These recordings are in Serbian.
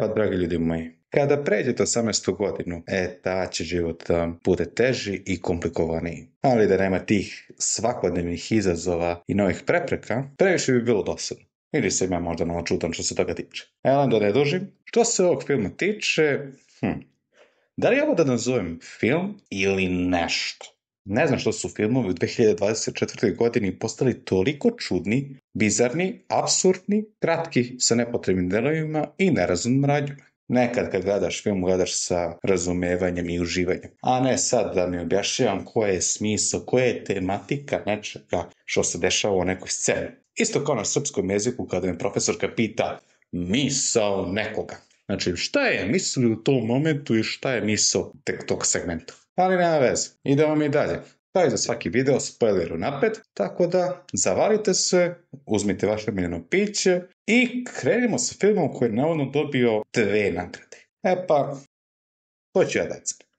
Pa, dragi ljudi moji, kada pređete 18. godinu, ta će život bude teži i komplikovaniji. Ali da nema tih svakodnevnih izazova i novih prepreka, previše bi bilo dosadno. Ili sam ja možda malo čutan što se toga tiče. Da ne dužim, što se ovog filma tiče, da li ovo da nazovem film ili nešto? Ne znam što su filmovi u 2024. godini postali toliko čudni, bizarni, apsurdni, kratki, sa nepotrebnim delovima i nerazumnim radnjama. Nekad kad gledaš film, gledaš sa razumevanjem i uživanjem. A ne sad da mi objašnjavam koja je smisao, koja je tematika nečega što se dešava u nekoj sceni. Isto kao na srpskom jeziku kada me profesorka pita misao nekoga. Znači, šta je misli u tom momentu i šta je misao tek tog segmenta. Ali nema veze, idemo mi dalje. Kao i za svaki video, spoiler unapred, tako da zavalite se, uzmite vaše miljeno piće i krenimo sa filmom koji je navodno dobio 2 nagrade. Pa, to ću ja dati sad.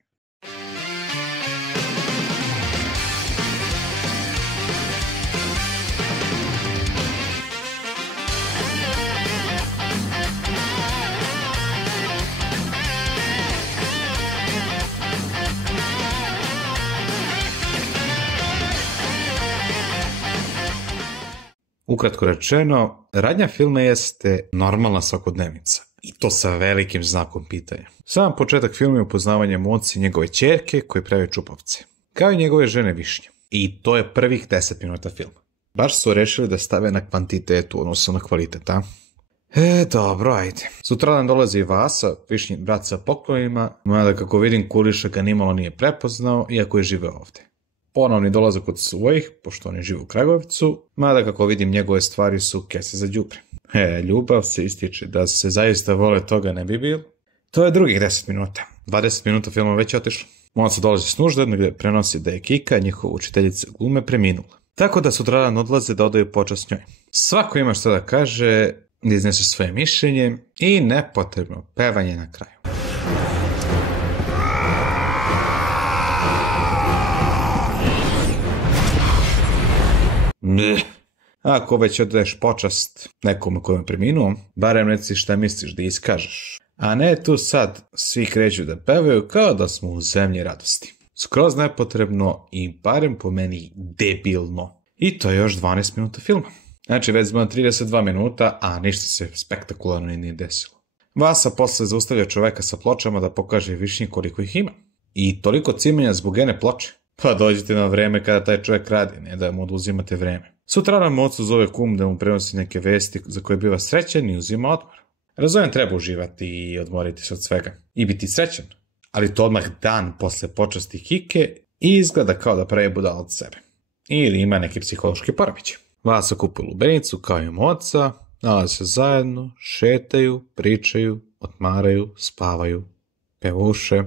Ukratko rečeno, radnja filma jeste normalna svakodnevnica. I to sa velikim znakom pitanja. Sam početak filma je upoznavanje Moci i njegove ćerke koje prave čupavce. Kao i njegove žene Višnje. I to je prvih 10 minuta filma. Baš su rešili da stave na kvantitetu, odnosno na kvalitet, a? Dobro, ajde. Sutradan dolazi Vasa, Višnjin brat sa poklonima, mada kako vidim Kuliša ga nimalo nije prepoznao, iako je živeo ovde. Ponovni dolazak od svojih, pošto oni žive u Kragovicu, mada kako vidim njegove stvari su kese za đubre. Ljubav se ističe, da se zaista vole toga ne bi bilo. To je drugih 10 minuta. 20 minuta filma već je otišlo. Moca dolazi s nužde, gdje prenosi da je Kika, njihova učiteljica glume, preminula. Tako da sutradan odlaze da odaju počast njoj. Svako ima što da kaže, da iznese svoje mišljenje i nepotrebno pevanje na kraju. Ako već odaješ počast nekome kojem je preminuo, barem reci šta misliš da iskažeš. A ne tu sad svi kreću da pevaju kao da smo u zemlji radosti. Skroz nepotrebno i barem po meni debilno. I to je još 12 minuta filma. Znači već smo na 32 minuta, a ništa se spektakularno nije desilo. Vasa posle zaustavlja čoveka sa pločama da pokaže Višnji koliko ih ima. I toliko cimanja zbog jedne ploče. Pa dođite na vreme kada taj čovjek radi, ne da mu oduzimate vreme. Sutradan Mocu zove kum da mu prenosi neke vesti za koje biva srećan i uzima odmor. Razumijem, treba uživati i odmoriti se od svega. I biti srećan. Ali to odmah dan posle počasti Kike i izgleda kao da pravi budala od sebe. Ili ima neki psihološki poremećaj. Vasa kupi lubenicu kao i Moca, nalaze se zajedno, šetaju, pričaju, odmaraju, spavaju, pevuše.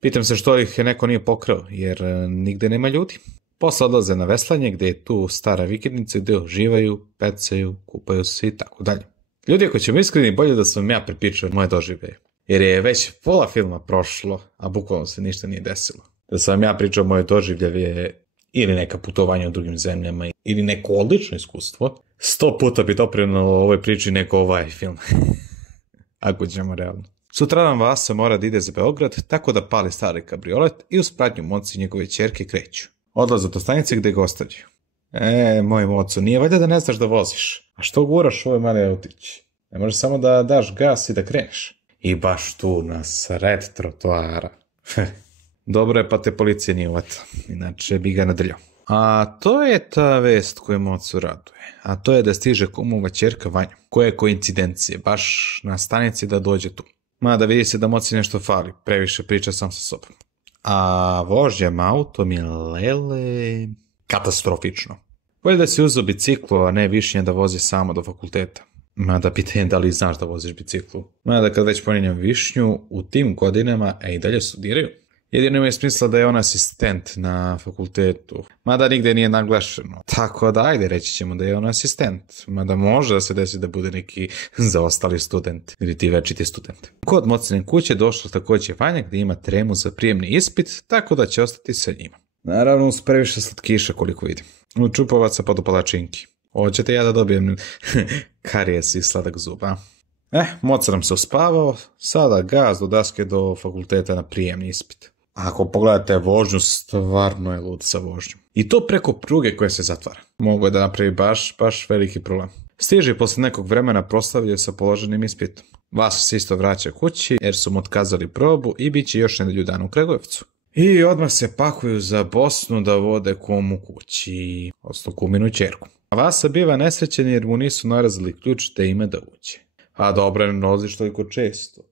Pitam se što ih neko nije pokrao, jer nigde nema ljudi. Posle odlaze na veslanje gde je tu stara vikendnica gde uživaju, pecaju, kupaju se i tako dalje. Ljudi, ako ćemo iskreni, bolje da sam ja prepričao moje doživljaje. Jer je već pola filma prošlo, a bukvalno se ništa nije desilo. Da sam ja pričao moje doživljaje ili neka putovanja u drugim zemljama ili neko odlično iskustvo, 100 puta bi doprinalo ovoj priči neko ovaj film. Ako ćemo realno. Sutradan Vasa mora da ide za Beograd, tako da pali stari kabriolet i uz pratnju Moci i njegove ćerke kreću. Odlaze do stanice gde ga ostavljaju. Moj Moco, nije valjda da ne znaš da voziš? A što guraš ovaj mali autić? Ne možeš samo da daš gas i da kreneš. I baš tu na sred trotoara. Dobro je pa te policija nije uvatila, inače bi ga nadrljao. A to je ta vest koju Mocu raduje. A to je da stiže kumova ćerka Vanja, koja je koincidencije, baš na stanici da dođe tu. Mada vidi se da Moci nešto fali, previše priča sam sa sobom. A vožnjam autom je lele katastrofično. Bolje da si uzeo biciklu, a ne Višnja da vozi samo do fakulteta. Mada pitanje da li znaš da voziš biciklu. Mada kad već pominjam Višnju, u tim godinama i dalje studiraju. Jedino ima smisla da je on asistent na fakultetu. Mada nigde nije naglašeno. Tako da ajde reći ćemo da je on asistent. Mada može da se desi da bude neki zaostali student. Ili ti večiti student. Kod Mocine kuće došla također Vanja gdje ima tremu za prijemni ispit, tako da će ostati sa njima. Naravno uz previše slatkiša koliko vidim. Od čupavaca pa do palačinki. Hoćete ja da dobijem karijes i sladak zuba? Moca nam se uspavao, sada gaz do daske do fakulteta na prijemni ispit. Ako pogledate vožnju, stvarno je lud sa vožnjom. I to preko pruge koja se zatvara. Mogu je da napravi baš veliki problem. Stiže posle nekog vremena proslavlja sa položenim ispitom. Vas se isto vraća kući jer su mu otkazali probu i bit će još nedelju dana u Kragujevcu. I odmah se pakuju za Bosnu da vode kumu kući, odnosno kuminu ćerku. A Vasa biva nesrećen jer mu nisu narazili ključ te ime da uđe. A dobro, ne odlaziš toliko često.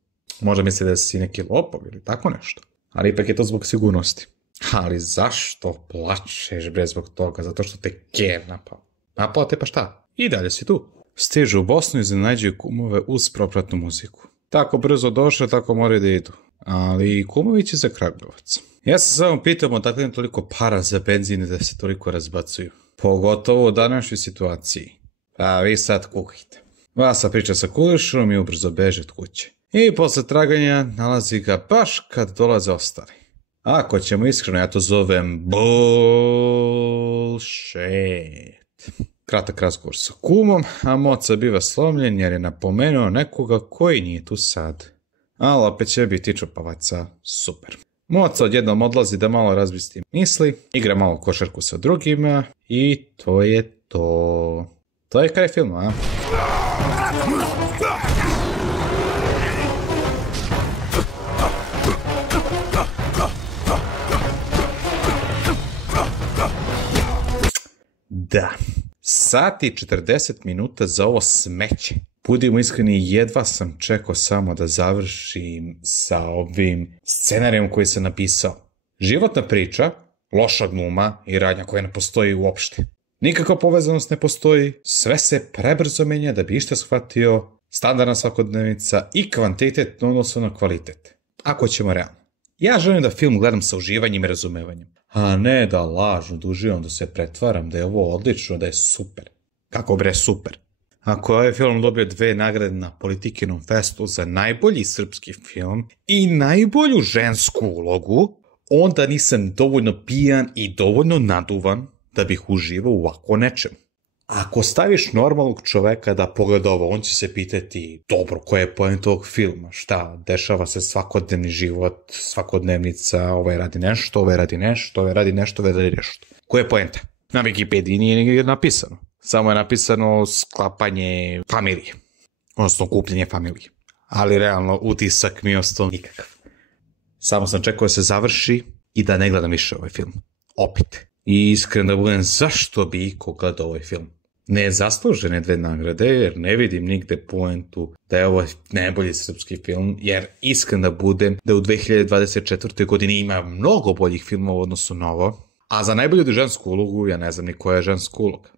Možda misli da si neki lopov ili tako nešto. Ali ipak je to zbog sigurnosti. Ali zašto plačeš bre zbog toga? Zato što te Kev napao. Napao te pa šta? I dalje si tu. Stižu u Bosnu i iznenađuju kumove uz propratnu muziku. Tako brzo došle, tako moraju da idu. Ali kumovi će za Kragujevac. Ja se samo pitam odakle im toliko para za benzine da se toliko razbacuju. Pogotovo u današnjoj situaciji. Pa vi sad kukajte. Vasa priča sa Kulišom i ubrzo beže od kuće. I posle traganja nalazi ga baš kad dolaze ostali. Ako ćemo iskreno, ja to zovem bullshit. Kratak razgovor sa kumom, a Moca biva slomljen jer je napomenuo nekoga koji nije tu sad. Ali opet će biti čupavaca, super. Moca odjednom odlazi da malo razbisti misli, igra malo košarku sa drugima i to je to. To je kraj filma, a? Da. Sat i 40 minuta za ovo smeće. Budimo iskreni, jedva sam čekao samo da završim sa ovim scenarijom koji sam napisao. Životna priča, loša gluma i radnja koja ne postoji uopšte. Nikakva povezanost ne postoji, sve se prebrzo menja da bi išta shvatio, standardna svakodnevica i kvantitet odnosno na kvalitet. Ako ćemo realno. Ja želim da film gledam sa uživanjem i razumevanjem. A ne da lažno duživam, da se pretvaram da je ovo odlično, da je super. Kako bre super? Ako je ovaj film dobio 2 nagrade na Politikinom festu za najbolji srpski film i najbolju žensku ulogu, onda nisam dovoljno pijan i dovoljno naduvan da bih uživao u ovako nečem. Ako staviš normalnog čoveka da pogleda ovo, on će se pitati, dobro, koja je poenta ovog filma? Šta, dešava se svakodnevni život, svakodnevnica, ovaj radi nešto, ovaj radi nešto, ovaj radi nešto, ovaj radi nešto. Koja je poenta? Na Wikipediji nije nigdje napisano. Samo je napisano sklapanje familije. Odnosno kupljenje familije. Ali realno utisak mi je ostao nikakav. Samo sam čekao da se završi i da ne gledam više ovaj film. Opet. I iskreno da budem, zašto bi iko gledao ovaj film? Ne zaslužene 2 nagrade, jer ne vidim nigde poentu da je ovo najbolji srpski film, jer iskreno da budem da u 2024. godini ima mnogo boljih filmova u odnosu na ovo, a za najbolju žensku ulogu ja ne znam ni koja je ženska uloga.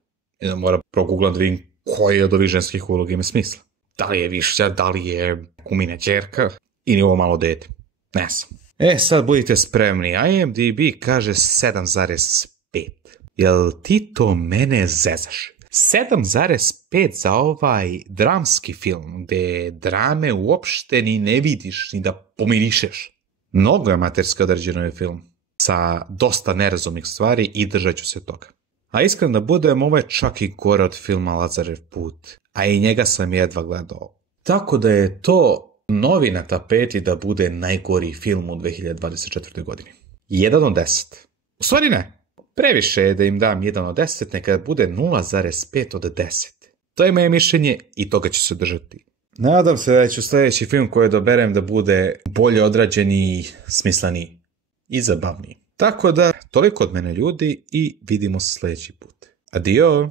Ja moram proguglam da vidim koji od ovih ženskih uloga ima smisla. Da li je Višnja, da li je kumina ćerka ili ovo malo dete. Ne znam. Sad budite spremni. IMDb kaže 7,5. Jel ti to mene zezaš? 7,5 za ovaj dramski film, gde drame uopšte ni ne vidiš, ni da pomirišeš. Mnogo je amaterski određen ovaj film, sa dosta nerazumnih stvari i držat ću se toga. A iskreno da budem, ovo je čak i gore od filma Lazarev put, a i njega sam jedva gledao. Tako da je to novi na tapeti da bude najgori film u 2024. godini. 1 od 10. U stvari ne. Previše je da im dam 1 od 10, neka bude 0,5 od 10. To je moje mišljenje i toga ću se držati. Nadam se da ću sljedeći film koji doberem da bude bolje odrađen i smisleniji. I zabavniji. Tako da, toliko od mene ljudi i vidimo se sljedeći put. Adio!